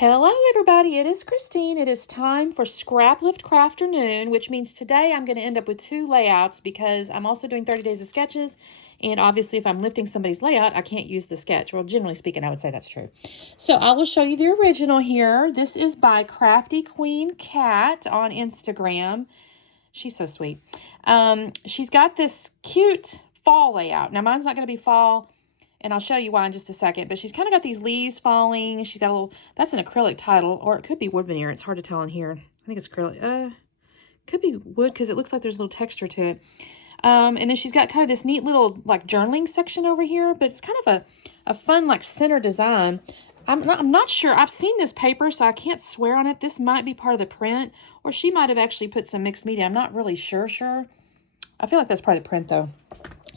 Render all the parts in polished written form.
Hello everybody, it is Christine. It is time for Scraplift Crafternoon, which means today I'm going to end up with two layouts because I'm also doing 30 days of sketches, and obviously if I'm lifting somebody's layout, I can't use the sketch. Well, generally speaking, I would say that's true. So I will show you the original here. This is by Crafty Queen Cat on Instagram. She's so sweet. She's got this cute fall layout. Now mine's not going to be fall, and I'll show you why in just a second. But she's kind of got these leaves falling. She's got a little, that's an acrylic title, or it could be wood veneer. It's hard to tell in here. I think it's acrylic. Could be wood because it looks like there's a little texture to it. And then she's got kind of this neat little like journaling section over here, but it's kind of a fun like center design. I'm not sure. I've seen this paper, so I can't swear on it. This might be part of the print, or she might have actually put some mixed media. I'm not really sure. I feel like that's part of the print though.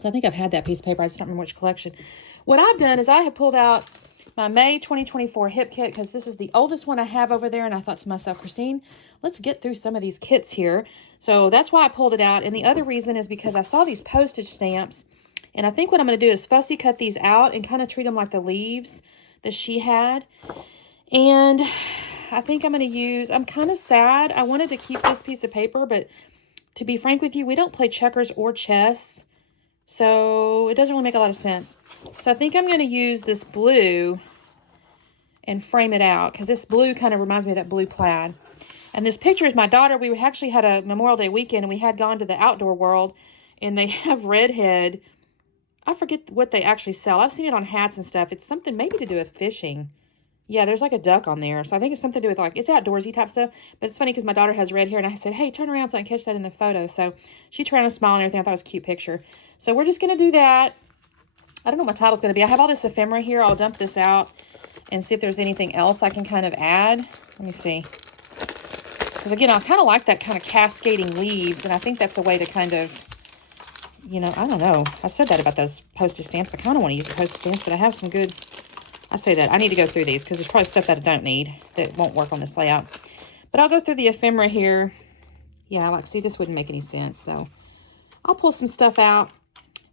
I think I've had that piece of paper. I just don't remember which collection. What I've done is I have pulled out my May 2024 hip kit because this is the oldest one I have over there. And I thought to myself, Christine, let's get through some of these kits here. So that's why I pulled it out. And the other reason is because I saw these postage stamps. And I think what I'm going to do is fussy cut these out and kind of treat them like the leaves that she had. And I think I'm going to use, I'm kind of sad. I wanted to keep this piece of paper, but to be frank with you, we don't play checkers or chess. So it doesn't really make a lot of sense. So I think I'm going to use this blue and frame it out because this blue kind of reminds me of that blue plaid. And this picture is my daughter. We actually had a Memorial Day weekend and we had gone to the Outdoor World, and they have redhead. I forget what they actually sell. I've seen it on hats and stuff. It's something maybe to do with fishing. Yeah, there's like a duck on there. So I think it's something to do with like, it's outdoorsy type stuff. But it's funny because my daughter has red hair and I said, hey, turn around so I can catch that in the photo. So she turned around and smiled and everything. I thought it was a cute picture. So we're just going to do that. I don't know what my title's going to be. I have all this ephemera here. I'll dump this out and see if there's anything else I can kind of add. Let me see. Because again, I kind of like that kind of cascading leaves. And I think that's a way to kind of, you know, I don't know. I said that about those postage stamps. I kind of want to use the postage stamps, but I have some good, I say that. I need to go through these because there's probably stuff that I don't need that won't work on this layout. But I'll go through the ephemera here. Yeah, like, see, this wouldn't make any sense. So I'll pull some stuff out.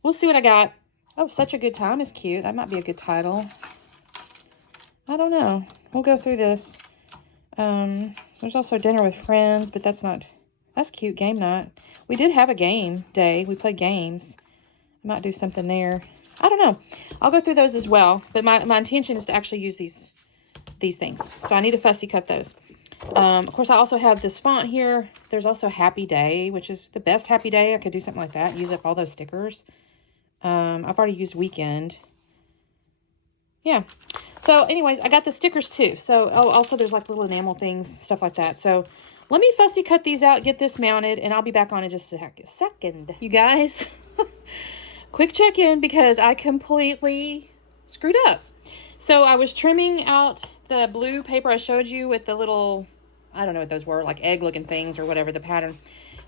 We'll see what I got. Oh, Such a Good Time is cute. That might be a good title. I don't know. We'll go through this. There's also Dinner with Friends, but that's not, that's cute. Game night. We did have a game day. We played games. I might do something there. I don't know. I'll go through those as well. But my intention is to actually use these things. So I need to fussy cut those. Of course, I also have this font here. There's also Happy Day, which is the best Happy Day. I could do something like that. Use up all those stickers. I've already used Weekend. Yeah. So anyways, I got the stickers too. So also there's like little enamel things, stuff like that. So let me fussy cut these out, get this mounted, and I'll be back on in just a second. You guys, quick check-in because I completely screwed up. So I was trimming out the blue paper I showed you with the little, I don't know what those were, like egg-looking things or whatever, the pattern.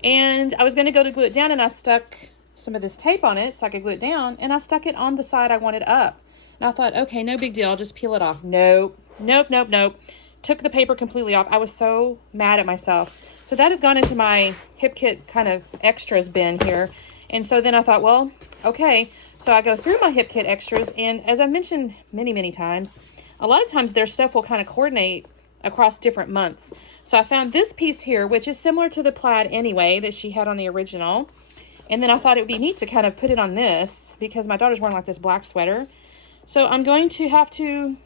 And I was going to go to glue it down, and I stuck some of this tape on it so I could glue it down, and I stuck it on the side I wanted up. And I thought, okay, no big deal. I'll just peel it off. Nope. Took the paper completely off. I was so mad at myself. So that has gone into my hip kit kind of extras bin here. And so then I thought, well, okay. So I go through my hip kit extras. And as I've mentioned many, many times, a lot of times their stuff will kind of coordinate across different months. So I found this piece here, which is similar to the plaid anyway that she had on the original. And then I thought it would be neat to kind of put it on this because my daughter's wearing like this black sweater. So I'm going to have to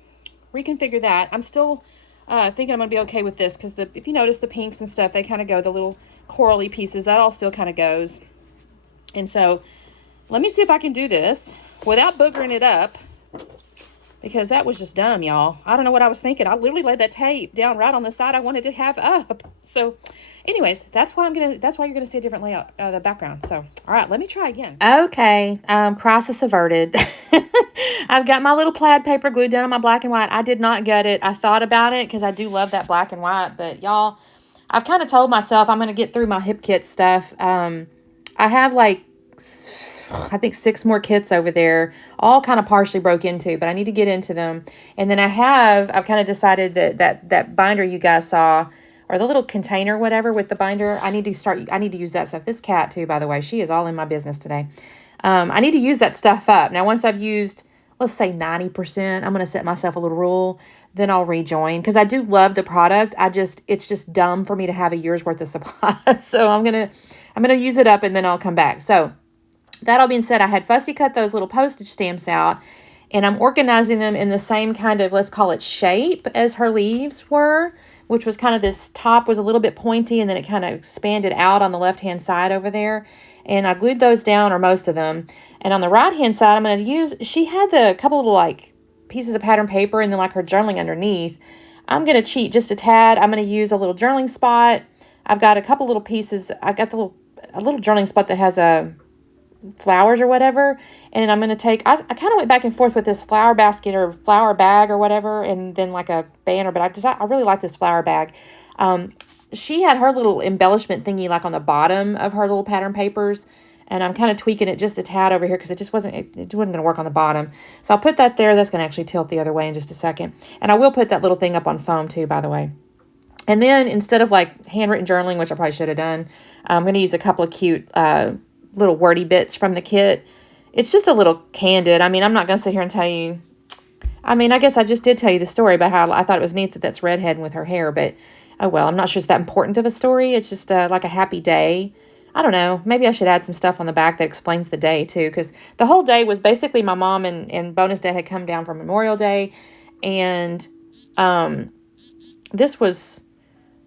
reconfigure that. I'm still thinking I'm going to be okay with this because if you notice the pinks and stuff, they kind of go, the little corally pieces, that all still kind of goes. And so let me see if I can do this without boogering it up because that was just dumb, y'all. I don't know what I was thinking. I literally laid that tape down right on the side I wanted to have up. So anyways, that's why you're gonna see a different layout, the background. So all right, let me try again. Okay, crisis averted. I've got my little plaid paper glued down on my black and white. I did not get it. I thought about it because I do love that black and white, but y'all, I've kind of told myself I'm gonna get through my hip kit stuff. I have like, I think 6 more kits over there, all kind of partially broke into, but I need to get into them. And then I've kind of decided that binder you guys saw, or the little container, whatever, with the binder, I need to use that stuff. This cat too, by the way, she is all in my business today. I need to use that stuff up. Now, once I've used, let's say 90%, I'm going to set myself a little rule then I'll rejoin because I do love the product. It's just dumb for me to have a year's worth of supplies. So I'm gonna use it up and then I'll come back. So that all being said, I had fussy cut those little postage stamps out, and I'm organizing them in the same kind of, let's call it, shape as her leaves were, which was kind of, this top was a little bit pointy and then it kind of expanded out on the left-hand side over there. And I glued those down, or most of them. And on the right-hand side, I'm going to use, she had a couple little like pieces of pattern paper and then like her journaling underneath. I'm going to cheat just a tad. I'm going to use a little journaling spot. I've got a couple little pieces. I got a little journaling spot that has flowers or whatever. And I'm going to take, I kind of went back and forth with this flower basket or flower bag or whatever, and then like a banner, but I really like this flower bag. She had her little embellishment thingy like on the bottom of her little pattern papers, and I'm kind of tweaking it just a tad over here because it wasn't going to work on the bottom. So I'll put that there. That's going to actually tilt the other way in just a second. And I will put that little thing up on foam too, by the way. And then instead of like handwritten journaling, which I probably should have done, I'm going to use a couple of cute little wordy bits from the kit. It's just a little candid. I mean, I'm not going to sit here and tell you. I mean, I guess I just did tell you the story about how I thought it was neat that that's redhead with her hair, but oh well, I'm not sure it's that important of a story. It's just like a happy day. I don't know. Maybe I should add some stuff on the back that explains the day too, because the whole day was basically my mom and bonus dad had come down for Memorial Day, and this was,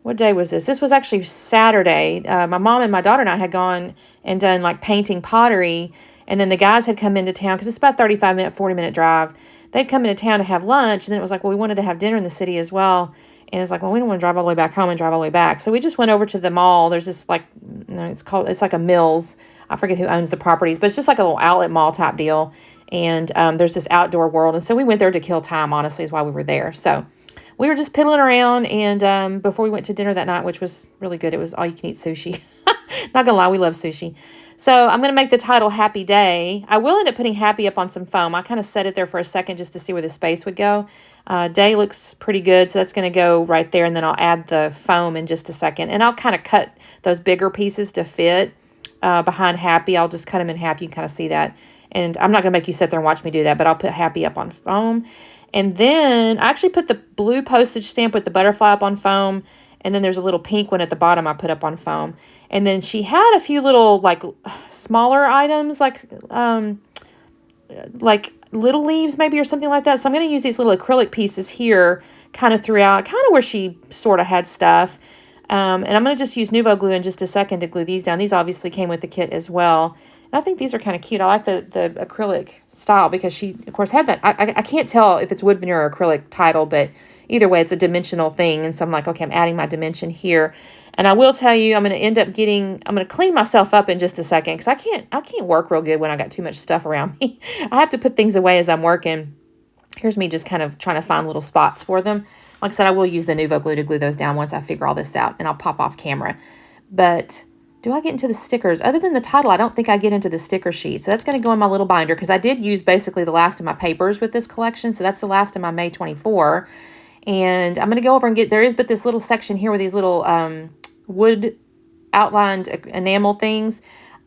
what day was this? This was actually Saturday. My mom and my daughter and I had gone and done like painting pottery, and then the guys had come into town because it's about 35-minute, 40-minute drive. They'd come into town to have lunch, and then it was like, well, we wanted to have dinner in the city as well. And it's like, well, we don't want to drive all the way back home and drive all the way back. So we just went over to the mall. There's this like, it's like a Mills. I forget who owns the properties, but it's just like a little outlet mall type deal. And there's this outdoor world. And so we went there to kill time, honestly, is why we were there. So we were just piddling around. And before we went to dinner that night, which was really good, it was all you can eat sushi. Not gonna lie, we love sushi. So I'm going to make the title Happy Day. I will end up putting happy up on some foam. I kind of set it there for a second just to see where the space would go. Day looks pretty good, so that's going to go right there, and then I'll add the foam in just a second. And I'll kind of cut those bigger pieces to fit behind happy. I'll just cut them in half. You can kind of see that. And I'm not going to make you sit there and watch me do that, but I'll put happy up on foam. And then I actually put the blue postage stamp with the butterfly up on foam, and then there's a little pink one at the bottom I put up on foam. And then she had a few little like smaller items like little leaves maybe or something like that. So I'm going to use these little acrylic pieces here kind of throughout, kind of where she sort of had stuff. And I'm going to just use Nuvo glue in just a second to glue these down. These obviously came with the kit as well. And I think these are kind of cute. I like the acrylic style because she, of course, had that. I can't tell if it's wood veneer or acrylic title, but either way, it's a dimensional thing. And so I'm like, okay, I'm adding my dimension here. And I will tell you, I'm going to clean myself up in just a second because I can't work real good when I got too much stuff around me. I have to put things away as I'm working. Here's me just kind of trying to find little spots for them. Like I said, I will use the Nuvo glue to glue those down once I figure all this out, and I'll pop off camera. But do I get into the stickers? Other than the title, I don't think I get into the sticker sheet. So that's going to go in my little binder because I did use basically the last of my papers with this collection. So that's the last of my May 24. And I'm going to go over and get, but this little section here with these little wood outlined enamel things.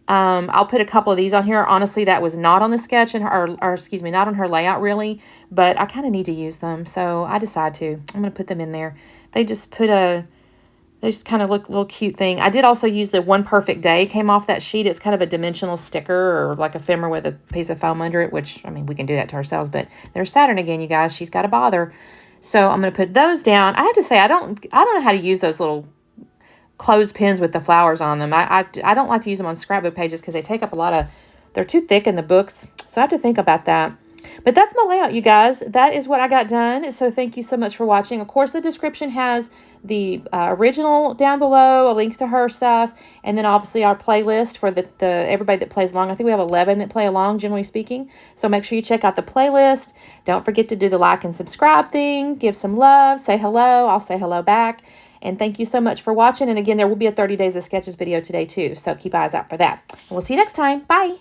I'll put a couple of these on here. Honestly, that was not on the sketch or excuse me, not on her layout really, but I kind of need to use them. So I decide to. I'm going to put them in there. They just kind of look a little cute thing. I did also use the One Perfect Day came off that sheet. It's kind of a dimensional sticker or like ephemera with a piece of foam under it, which, I mean, we can do that to ourselves, but there's Saturn again, you guys. She's got to bother. So I'm going to put those down. I have to say, I don't know how to use those little clothespins with the flowers on them. I don't like to use them on scrapbook pages because they take up they're too thick in the books. So I have to think about that. But that's my layout, you guys. That is what I got done. So thank you so much for watching. Of course, the description has the original down below, a link to her stuff, and then obviously our playlist for the everybody that plays along. I think we have 11 that play along, generally speaking. So make sure you check out the playlist. Don't forget to do the like and subscribe thing. Give some love. Say hello. I'll say hello back. And thank you so much for watching. And again, there will be a 30 Days of Sketches video today too. So keep eyes out for that. And we'll see you next time. Bye.